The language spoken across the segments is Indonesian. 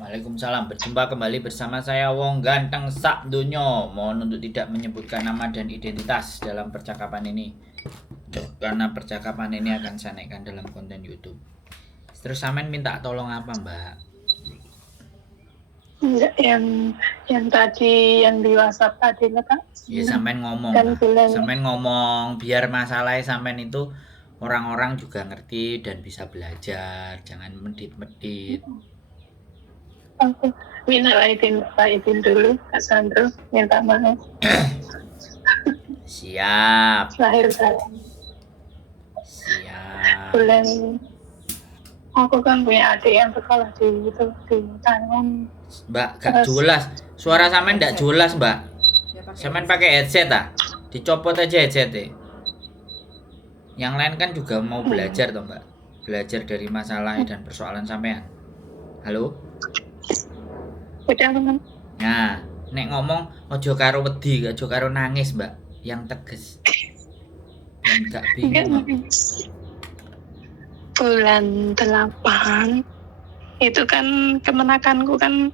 Waalaikumsalam. Berjumpa kembali bersama saya Wong Ganteng Sak Dunyo. Mohon untuk tidak menyebutkan nama dan identitas dalam percakapan ini, karena percakapan ini akan saya naikkan dalam konten YouTube. Terus Samen minta tolong apa, Mbak? Enggak, yang tadi yang di WhatsApp tadi Kak. Ya Samen ngomong Dan lah. bilang Samen ngomong biar masalahnya Samen itu orang-orang juga ngerti dan bisa belajar. Jangan medit-medit. aku minal aidin dulu Kak Sandro, minta maaf Siap. lahir batin. Siap. Bulan aku kan punya adik yang sekolah di Taiwan. Mbak, gak jelas. Suara Samen gak jelas, Mbak. Samen pakai headset ah. Dicopot aja headsetnya. Yang lain kan juga mau belajar toh, Mbak. Belajar dari masalah dan persoalan sampean. Halo? Udah teman. Nah, nek ngomong ojo karo wedi, ojo karo nangis, Mbak. Yang tegas. Dan gak bingung. Bulan 8 itu kan kemenakanku kan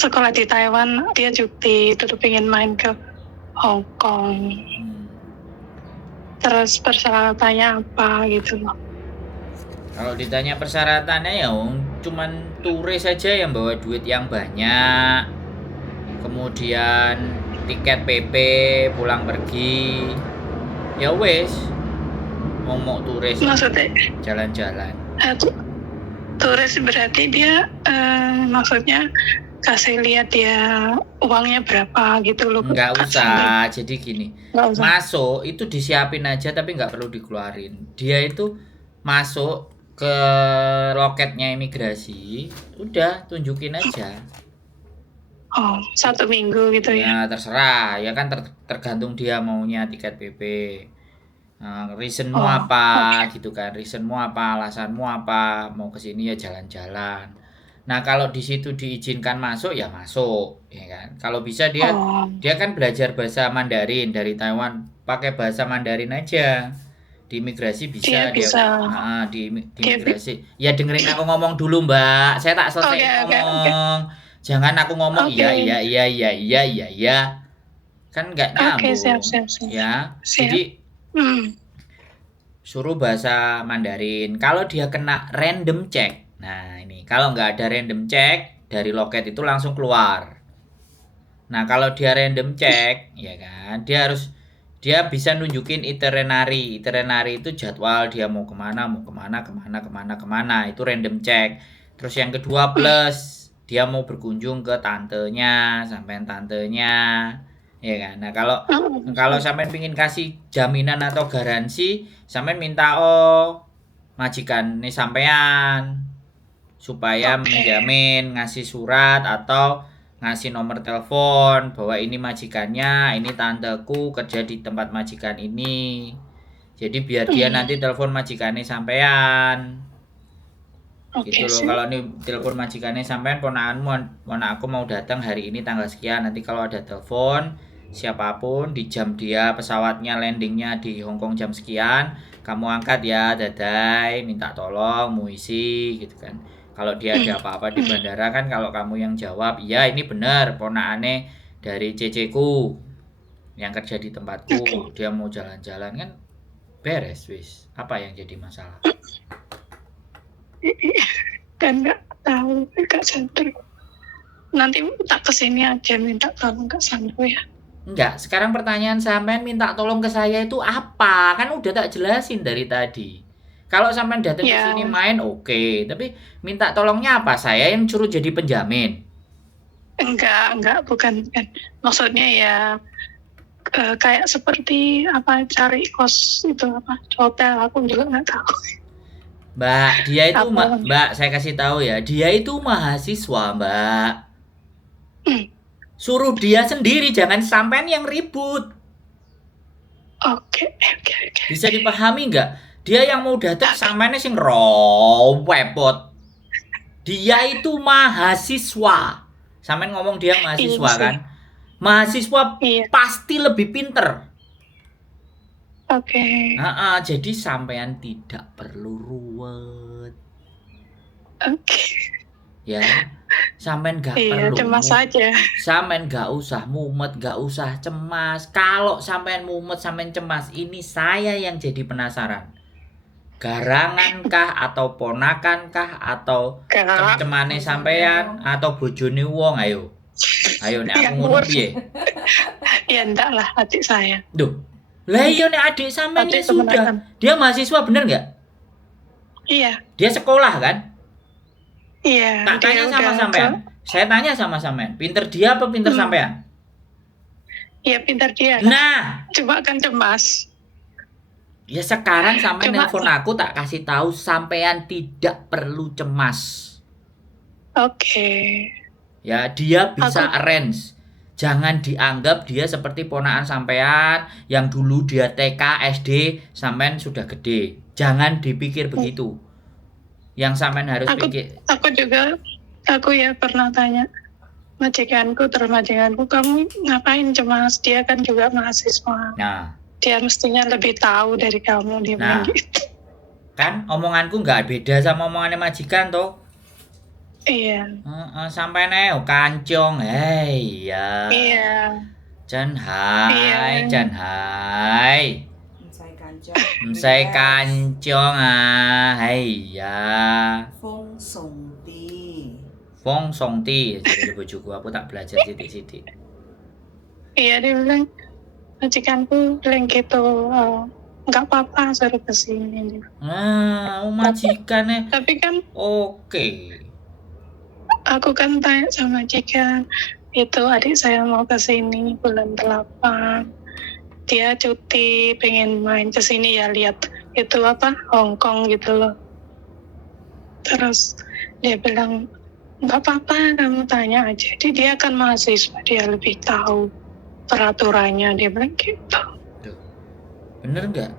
sekolah di Taiwan, dia cuti terus pengen main ke Hong Kong. Terus persyaratannya apa gitu loh. Kalau ditanya persyaratannya ya cuman turis saja yang bawa duit yang banyak. Kemudian tiket PP pulang pergi. Ya wes. Mau turis Maksudnya jalan-jalan. Turis berarti dia maksudnya kasih lihat dia uangnya berapa gitu loh. Nggak usah, jadi gini, usah. masuk itu disiapin aja tapi nggak perlu dikeluarin. Dia itu masuk ke loketnya imigrasi, udah tunjukin aja. Oh, 1 minggu gitu ya? Ya terserah, ya kan tergantung dia maunya tiket PP. Reasonmu apa gitu kan, reasonmu apa, alasanmu apa, mau kesini ya jalan-jalan. Nah kalau di situ diizinkan masuk ya masuk, ya kan. Kalau bisa dia kan belajar bahasa Mandarin dari Taiwan, pakai bahasa Mandarin aja. Di imigrasi bisa di imigrasi. Ya dengerin aku ngomong dulu, Mbak. Saya tak selesai ngomong. Jangan aku ngomong iya. Kan nggak nyambung. Siap. Ya. Jadi suruh bahasa Mandarin. Kalau dia kena random check. Nah, ini kalau nggak ada random check dari loket itu langsung keluar. Nah, kalau dia random check, ya kan, dia bisa nunjukin itinerary. Itinerary itu jadwal dia mau kemana. Itu random check. Terus yang kedua plus dia mau berkunjung ke tantenya, sampai tantenya, ya kan. Nah, kalau sampean pingin kasih jaminan atau garansi, sampean minta majikan nih sampean supaya menjamin, ngasih surat atau ngasih nomor telepon bahwa ini majikannya, ini tanteku kerja di tempat majikan ini. Jadi biar dia nanti telepon majikannya sampean. Gitu loh. Kalau nih telepon majikannya sampean, ponak aku mau datang hari ini tanggal sekian. Nanti kalau ada telepon siapapun di jam dia pesawatnya landingnya di Hong Kong jam sekian, kamu angkat ya, dadai, minta tolong, muisi gitu kan. Kalau dia ada apa-apa di bandara kan, kalau kamu yang jawab, iya ini benar, ponakane dari ceceku yang kerja di tempatku, dia mau jalan-jalan kan beres wis. Apa yang jadi masalah? Kan nggak tahu Kak Sandro. Nanti tak kesini aja minta tolong Kak Sandro ya. Enggak, sekarang pertanyaan sampean minta tolong ke saya itu apa? Kan udah tak jelasin dari tadi. Kalau sampean datang ke sini main oke, tapi minta tolongnya apa? Saya yang suruh jadi penjamin. Enggak, bukan. Maksudnya ya kayak seperti apa, cari kos itu apa, hotel, aku juga nggak tahu. Mbak, dia itu Mbak, saya kasih tahu ya, dia itu mahasiswa, Mbak. Suruh dia sendiri, jangan sampean yang ribut. Oke. Bisa dipahami nggak? Dia yang mau datang sampeannya sing repot. Dia itu mahasiswa. Sampean ngomong dia mahasiswa kan? Mahasiswa pasti lebih pinter. Oke. Jadi sampean tidak perlu ruwet. Oke. Ya. Sampean gak Iya, perlu cemas saja. sampean gak usah mumet, gak usah cemas. Kalau sampean mumet, sampean cemas, ini saya yang jadi penasaran. Garangan kah atau ponakan kah atau Kak, cem-cemane sampean atau bojone wong? Ayo. Ayo nek aku ngono ngawur. piye? Ya enggak lah, adik saya. Duh. Lah iya nek adik sampean ya Adik sudah. kemenangan. Dia mahasiswa bener nggak? Iya, Dia sekolah kan? iya. Tak tanya sama sampean. Saya tanya sama sampean. Pinter dia apa pinter sampean? Iya, pintar dia. Nah, Cuma kan cemas. ya sekarang sampean Cuma- nelpon aku tak kasih tahu sampean tidak perlu cemas. Oke. Ya, dia bisa arrange. Jangan dianggap dia seperti ponakan sampean yang dulu dia TK, SD, sampean sudah gede. Jangan dipikir begitu. Yang sampean harus pikir. Aku ya pernah tanya majikanku, kamu ngapain cemas? Dia kan juga mahasiswa. Nah, Dia mestinya lebih tahu dari kamu, dia Nah. bilang gitu. kan omonganku nggak beda sama omongannya majikan toh. Iya. Sampai neo kancong, hei ya. Iya. Jan hai, Iya. jan hai. Saya Kancong hei ya. Fong Song Ti. Fong Song Ti, jadi bojoku aku tak belajar sidik-sidik. Iya, dia bilang majikanku bilang gitu, nggak apa-apa suruh kesini. Nah, majikannya Tapi kan oke. aku kan tanya sama majikan, itu adik saya mau kesini bulan 8. Dia cuti pengen main kesini ya, lihat itu Hongkong gitu loh. Terus dia bilang nggak apa-apa, kamu tanya aja. Jadi dia kan mahasiswa, dia lebih tahu peraturannya, dia bilang gitu. Bener nggak?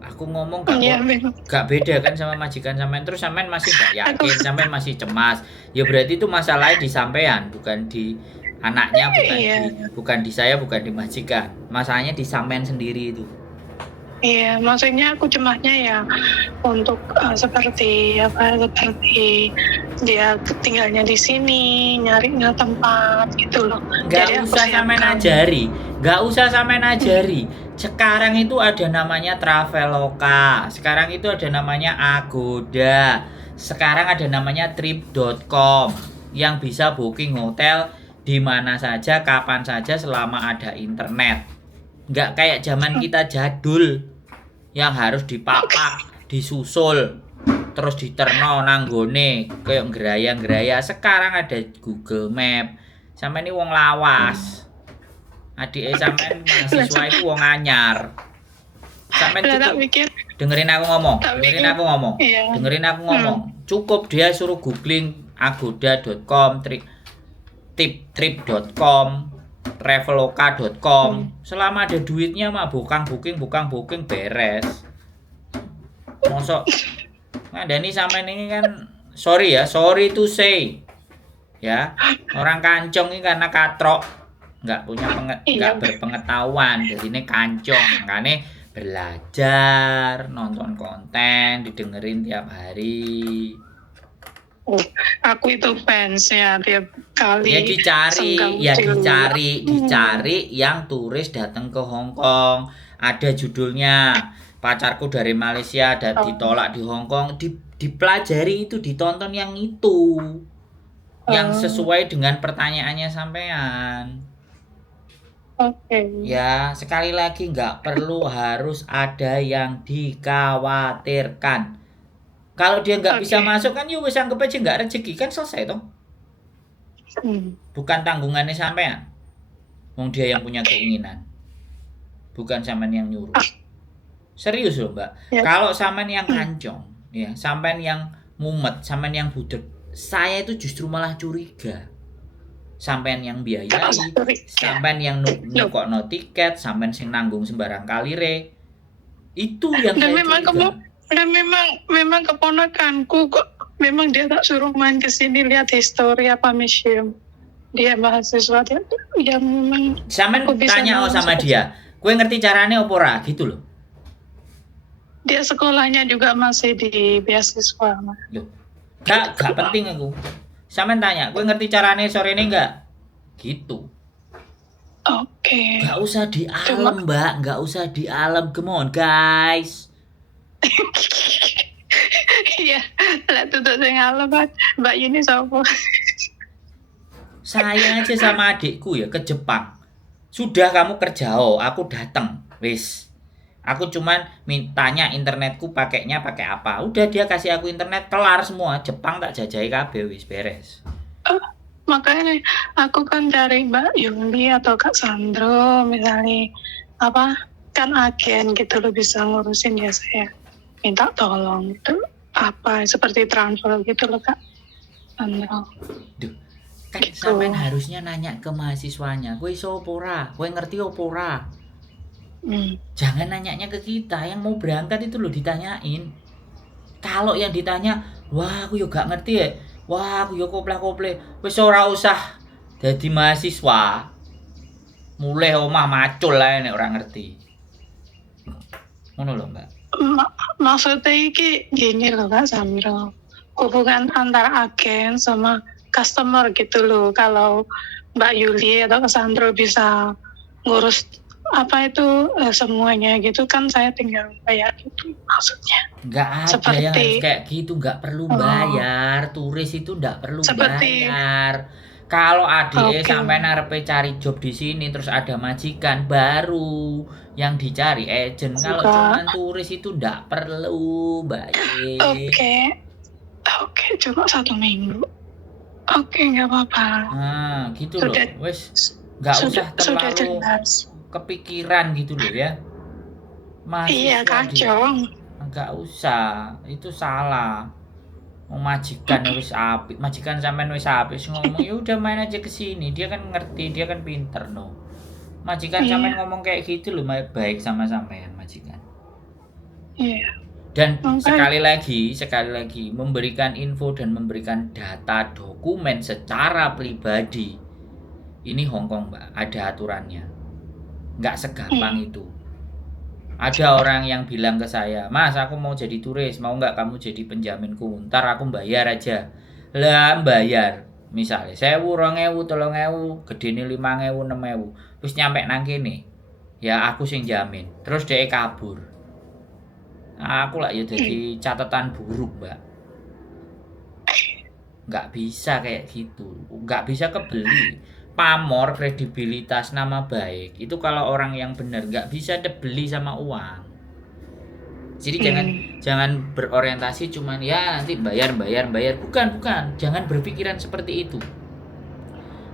Aku ngomong gak, Iya, memang. gak beda kan sama majikan sampean, terus sampean masih gak yakin, sampean masih cemas. Ya berarti itu masalahnya di sampean, bukan di anaknya, bukan di saya, bukan di majikan. Masalahnya di sampean sendiri itu. Iya, maksudnya aku cemasnya ya untuk seperti dia tinggalnya di sini, nyarinya tempat gitu loh. Gak usah sampean ajari, gak usah sampean ajari. Sekarang itu ada namanya Traveloka, sekarang itu ada namanya Agoda, sekarang ada namanya Trip.com yang bisa booking hotel di mana saja, kapan saja selama ada internet. Nggak kayak zaman kita jadul yang harus dipapak, disusul, terus diterno nanggone kayak geraya-geraya. Sekarang ada Google Map. Sampai ini wong lawas. Adik sampean mahasiswa itu wong anyar. Sampean cukup dengerin aku ngomong. Iya. Dengerin aku ngomong. Cukup dia suruh googling agoda.com, trip.com, traveloka.com. Selama ada duitnya mah booking beres. Mosok ngandani sampean ini kan sorry to say. Ya, orang kancong ini karena katrok. Nggak berpengetahuan, jadi ini kancong, makanya belajar, nonton konten, didengerin tiap hari. Aku itu fans ya tiap kali. Ya dicari yang turis datang ke Hong Kong. Ada judulnya pacarku dari Malaysia dan ditolak di Hong Kong. Dipelajari itu, ditonton yang itu, yang sesuai dengan pertanyaannya sampean. Oke. Ya, sekali lagi nggak perlu harus ada yang dikhawatirkan. Kalau dia nggak bisa masuk kan ya wis anggap aja nggak rezeki, kan selesai toh. Bukan tanggungannya sampean. Wong dia yang punya keinginan. Bukan sampean yang nyuruh. Serius loh, Mbak. Ya. Kalau sampean yang kancong, ya, sampean yang mumet, sampean yang budek, saya itu justru malah curiga. Sampean yang biayai, sampean yang nukokno tiket, sampean sing nanggung sembarang kalire. Itu yang saya curiga. Dan memang keponakanku kok, memang dia tak suruh main ke sini lihat histori museum. Dia mahasiswa, dia memang. Sampean tanya sama dia, kowe ngerti carane opo ora gitu loh. Dia sekolahnya juga masih di beasiswa. Loh, gak penting aku. Sampean tanya, kowe ngerti carane sore ini enggak? Gitu. Oke. Nggak usah di alam, Mbak. Nggak usah di alam. Come on, guys. Iya, lah tutuk sing ngalem Mbak Yuni sapa? Saya aja sama adikku ya ke Jepang. Sudah kamu kerja, aku datang. Wis. Aku cuman mintanya internetku pakainya pakai apa. Udah dia kasih aku internet kelar semua. Jepang tak jajahi kabeh wis beres. Makanya aku kan cari Mbak Yuli atau Kak Sandro misalnya apa kan agen gitu loh bisa ngurusin ya saya minta tolong gitu apa seperti transfer gitu loh Kak Sandro. Duh, kan Gitu. sampean harusnya nanya ke mahasiswanya. Kowe iso opo ora? Kowe ngerti opo ora? Jangan nanyanya ke kita yang mau berangkat itu loh ditanyain. Kalau yang ditanya, wah aku yo gak ngerti ya. Wah, aku yo koplak-kople. Wis ora usah dadi mahasiswa. Mulai omah macul lah nek ora ngerti. Ngono lho, Mbak. Maksudnya iki gini loh Kak Sandro. Hubungan antara agen sama customer gitu loh. Kalau Mbak Yuli atau Kak Sandro bisa ngurus apa itu semuanya gitu kan saya tinggal bayar gitu maksudnya. Nggak ada Seperti- yang harus kayak gitu, nggak perlu bayar. Turis itu nggak perlu Seperti- bayar. Kalau adik Oke. sampai narepe cari job di sini terus ada majikan baru yang dicari agent. Kalau Enggak. cuman turis itu nggak perlu bayar. Oke, cuma 1 minggu. Oke, nggak apa-apa. Nah, gitu loh. Sudah- Wes nggak usah Sudah terlalu jelas. kepikiran gitu loh ya. Iya, kacau. Enggak usah, itu salah. Majikan wis apik, majikan sampean wis apik wis ngomong ya udah main aja ke sini. Dia kan ngerti, dia kan pinter no. Majikan Iya. sampean ngomong kayak gitu loh baik sama sampean majikan. Iya. Dan Makanya- sekali lagi memberikan info dan memberikan data dokumen secara pribadi. Ini Hongkong, Mbak, ada aturannya. Nggak segampang itu. Ada orang yang bilang ke saya, Mas aku mau jadi turis, mau nggak kamu jadi penjaminku, ntar aku bayar aja. Lah bayar, misalnya 1.000, 2.000, 3.000, gedene 5.000, 6.000, terus nyampe nang kene, ya aku sing jamin, terus dia kabur. Nah, aku lah ya jadi catatan buruk, Mbak. Nggak bisa kayak gitu, nggak bisa kebeli. Pamor, kredibilitas, nama baik itu kalau orang yang benar nggak bisa dibeli sama uang. Jadi jangan berorientasi cuman ya nanti bayar bukan jangan berpikiran seperti itu.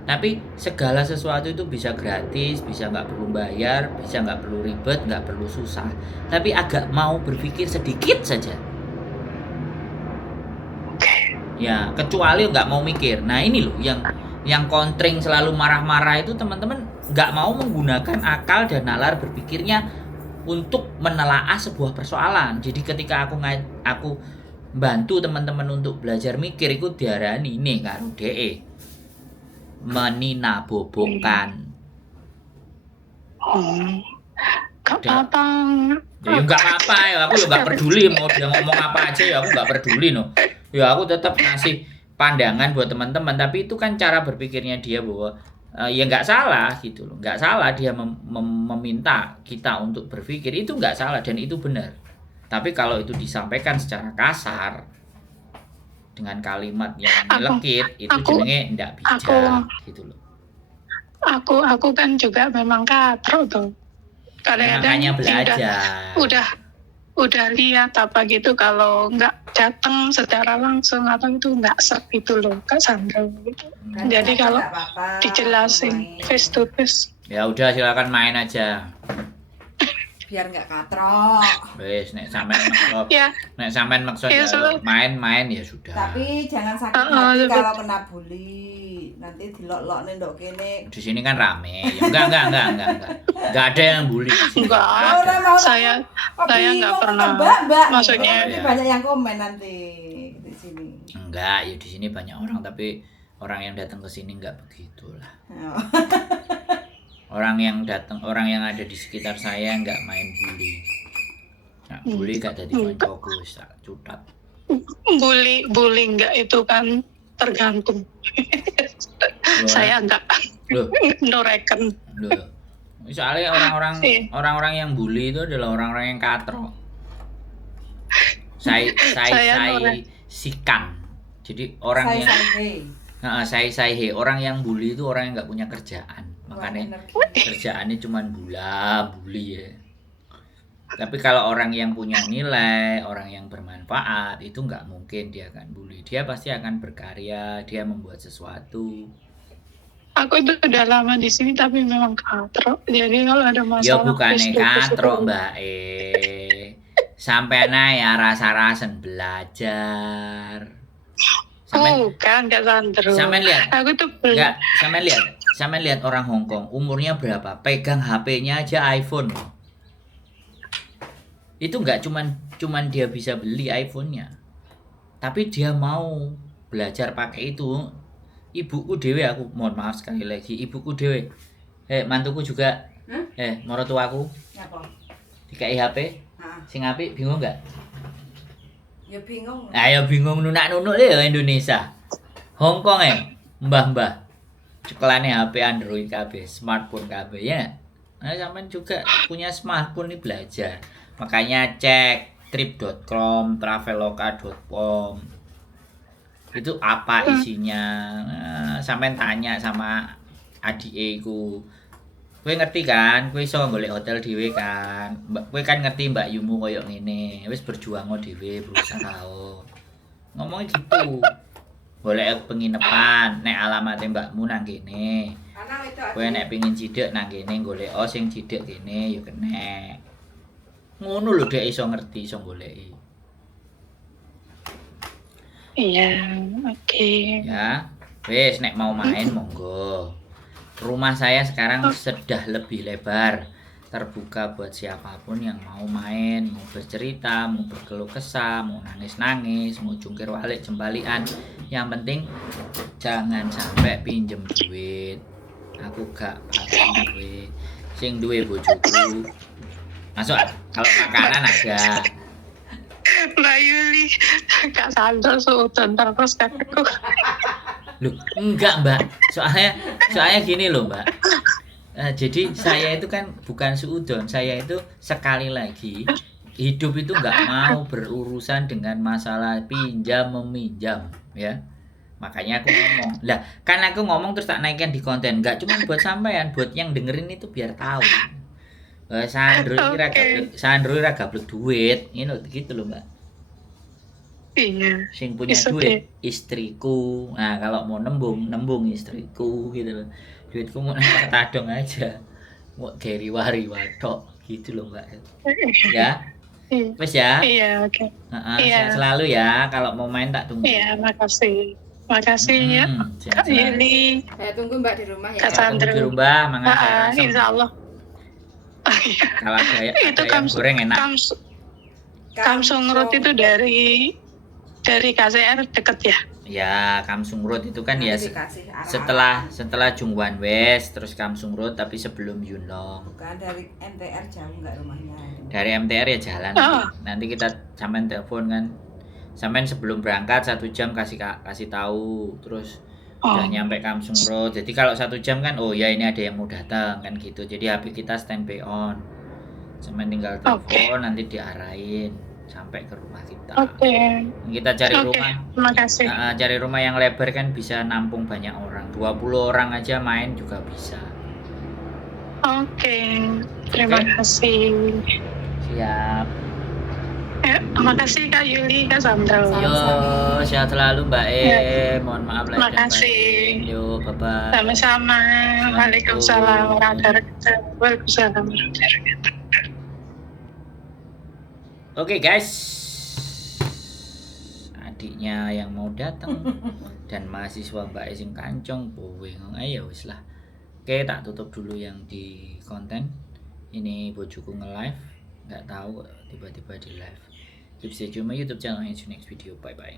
Tapi segala sesuatu itu bisa gratis, bisa nggak perlu bayar, bisa nggak perlu ribet, nggak perlu susah. Tapi agak mau berpikir sedikit saja. Ya kecuali nggak mau mikir. Nah ini loh yang kontring selalu marah-marah itu teman-teman nggak mau menggunakan akal dan nalar berpikirnya untuk menelaah sebuah persoalan. Jadi ketika aku bantu teman-teman untuk belajar mikir itu diarani ini karo DE meninabobokan. Gak apa-apa. Ya nggak apa-apa ya, aku ya nggak peduli mau dia ngomong apa aja ya aku nggak peduli no. Ya aku tetap ngasih pandangan buat teman-teman, tapi itu kan cara berpikirnya dia bahwa ya nggak salah gitu loh, nggak salah dia meminta kita untuk berpikir, itu nggak salah dan itu benar. Tapi kalau itu disampaikan secara kasar dengan kalimat yang melekit, itu jenenge ndak bijak gitu loh. Aku kan juga memang katro tuh. Makanya belajar. Udah lihat apa gitu kalau nggak datang secara langsung atau itu nggak serp itu loh Kak Sandra gitu. Jadi kalau dijelasin face to face. Ya udah silakan main aja. Biar nggak katrok. Wes nek sampean maksa. Ya. Nek sampean maksa Ya, ya main-main ya sudah. Tapi jangan sakit hati kalau kena bully. Nanti dilok-lokne ndok kene. Di sini kan rame. Ya, enggak. Enggak ada yang bully di sini. Enggak. Nggak ada. Saya nggak pernah. Mbak. Maksudnya- nanti banyak yang komen nanti di sini. Enggak, ya di sini banyak orang tapi orang yang datang ke sini enggak begitulah. Oh. Orang yang ada di sekitar saya enggak main bully. Nah, bully gak jadi koncoku wis tak cutat. Bully nggak itu kan tergantung. Loh, Saya enggak loh, no reckon. loh. Soalnya orang-orang yang bully itu adalah orang-orang yang katrok. Saya Sikan. Jadi orang yang saya orang yang bully itu orang yang nggak punya kerjaan. Makanya kerjaannya cuma bully ya. Tapi kalau orang yang punya nilai, orang yang bermanfaat, itu nggak mungkin dia akan bully. Dia pasti akan berkarya, dia membuat sesuatu. Aku itu udah lama di sini tapi memang katrok. Jadi kalau ada masalah. Ya bukannya Facebook katrok itu- Mbak Sampai ya rasa-rasen belajar. Bukan, nggak sandro. Sampai lihat. Aku tuh Enggak, sampai lihat orang Hong Kong umurnya berapa? Pegang HP-nya aja iPhone. Itu enggak cuman dia bisa beli iPhone-nya. Tapi dia mau belajar pakai itu. Ibuku dewe, aku mohon maaf sekali lagi, ibuku dewe. Mantuku juga. Mertuaku Apa? dikai HP. Heeh. Sing apik bingung enggak? Ya bingung. Ayo bingung nunak-nunuk deh Indonesia. Hong Kong mbah-mbah. Cekelane HP Android kabeh, smartphone kabeh ya. Nah, sampean juga punya smartphone nih belajar. Makanya cek trip.com, traveloka.com. Itu apa isinya? Nah, sampean tanya sama adikku. Kowe ngerti kan? Kowe iso golek hotel dhewe kan? Kowe kan ngerti Mbak Yumu koyo ngene. Wis berjuang dhewe, berusaha. Ngomongnya gitu. Golek penginapan, nek alamatnya Mbakmu nang kene. Kowe nek pengin cidek nang kene golek sing cidek kene ya kena. Ngono lho dek iso ngerti, iso goleki. Iya, oke. Ya. Wis nek mau main monggo. Rumah saya sekarang sudah lebih lebar, terbuka buat siapapun yang mau main, mau bercerita, mau berkeluh kesah, mau nangis-nangis, mau jungkir balik jembalian. Yang penting jangan sampai pinjem duit. Aku gak pakai duit. Sing duwe bojoku. Masuk kalau makanan ada. Mbak Yuli, Kak Sandro suudon terus kan aku. Loh, enggak Mbak. Soalnya gini loh Mbak. Jadi saya itu kan bukan suudon. Saya itu sekali lagi hidup itu enggak mau berurusan dengan masalah pinjam meminjam ya. Makanya aku ngomong. Lah, kan aku ngomong terus tak naikkan di konten. Enggak cuma buat sampean, buat yang dengerin itu biar tahu. Sandro ora gablek duit, gitu loh Mbak. Iya. Sing punya It's duit istriku. Nah, kalau mau nembung istriku gitu loh. Duitku mau nang tadong aja. Mau geri wari watok gitu loh Mbak. Ya. Wes ya. Iya, oke. Sehat selalu ya. Kalau mau main tak tunggu. Iya, makasih. Makasih ya. Sehat Kak selalu. Yuli. Saya tunggu Mbak di rumah ya. Kak Sandro. Di rumah mangan saya Insya Allah. kalau ada Itu yang goreng enak. Kamsung Road itu dari KCR deket ya? Ya, Kamsung Road itu kan ya Dikasih setelah Jungwan West terus Kamsung Road tapi sebelum Yunlong. Bukan dari MTR jauh nggak rumahnya. Dari MTR ya jalan. Nanti kita sampean telepon kan. Sampean sebelum berangkat 1 jam kasih tahu terus udah nyampe Kamsung Road. Jadi kalau 1 jam kan oh ya ini ada yang mau datang kan gitu. Jadi HP kita standby on. Sampean tinggal telepon nanti diarahin sampai ke rumah kita. Kita cari rumah. Terima kasih. Cari rumah yang lebar kan bisa nampung banyak orang. 20 orang aja main juga bisa. Terima kasih. Siap. Terima kasih Kak Yuli, Kak Sandro. Yo, sehat selalu Mbak Mohon maaf lahir dan batin. Yo, bye-bye. Sama-sama. Waalaikumsalam warahmatullahi wabarakatuh. Oke guys, adiknya yang mau datang dan mahasiswa Mbak sing kancong boweng ayo wis lah. Oke, tak tutup dulu yang di konten. Ini bojoku nge-live, nggak tahu tiba-tiba di live. Keep stay tune my YouTube channel and see you next video. Bye bye.